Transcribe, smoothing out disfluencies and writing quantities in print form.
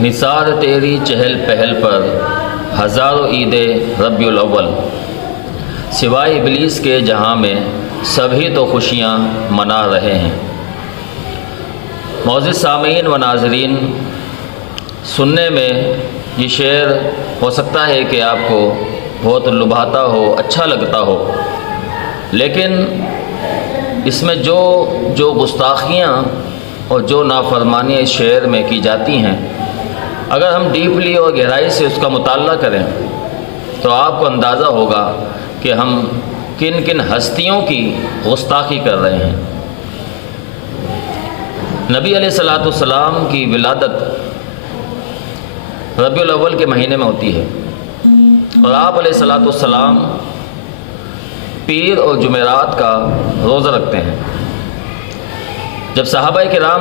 نثار تیری چہل پہل پر ہزاروں عید ربیع الاول، سوائے ابلیس کے جہاں میں سبھی تو خوشیاں منا رہے ہیں۔ معزز سامعین و ناظرین، سننے میں یہ شعر ہو سکتا ہے کہ آپ کو بہت لبھاتا ہو، اچھا لگتا ہو، لیکن اس میں جو گستاخیاں اور جو نافرمانیاں اس شعر میں کی جاتی ہیں، اگر ہم ڈیپلی اور گہرائی سے اس کا مطالعہ کریں تو آپ کو اندازہ ہوگا کہ ہم کن کن ہستیوں کی گستاخی کر رہے ہیں۔ نبی علیہ الصلوۃ والسلام کی ولادت ربیع الاول کے مہینے میں ہوتی ہے، اور آپ علیہ الصلوۃ والسلام پیر اور جمعرات کا روزہ رکھتے ہیں۔ جب صحابہ کرام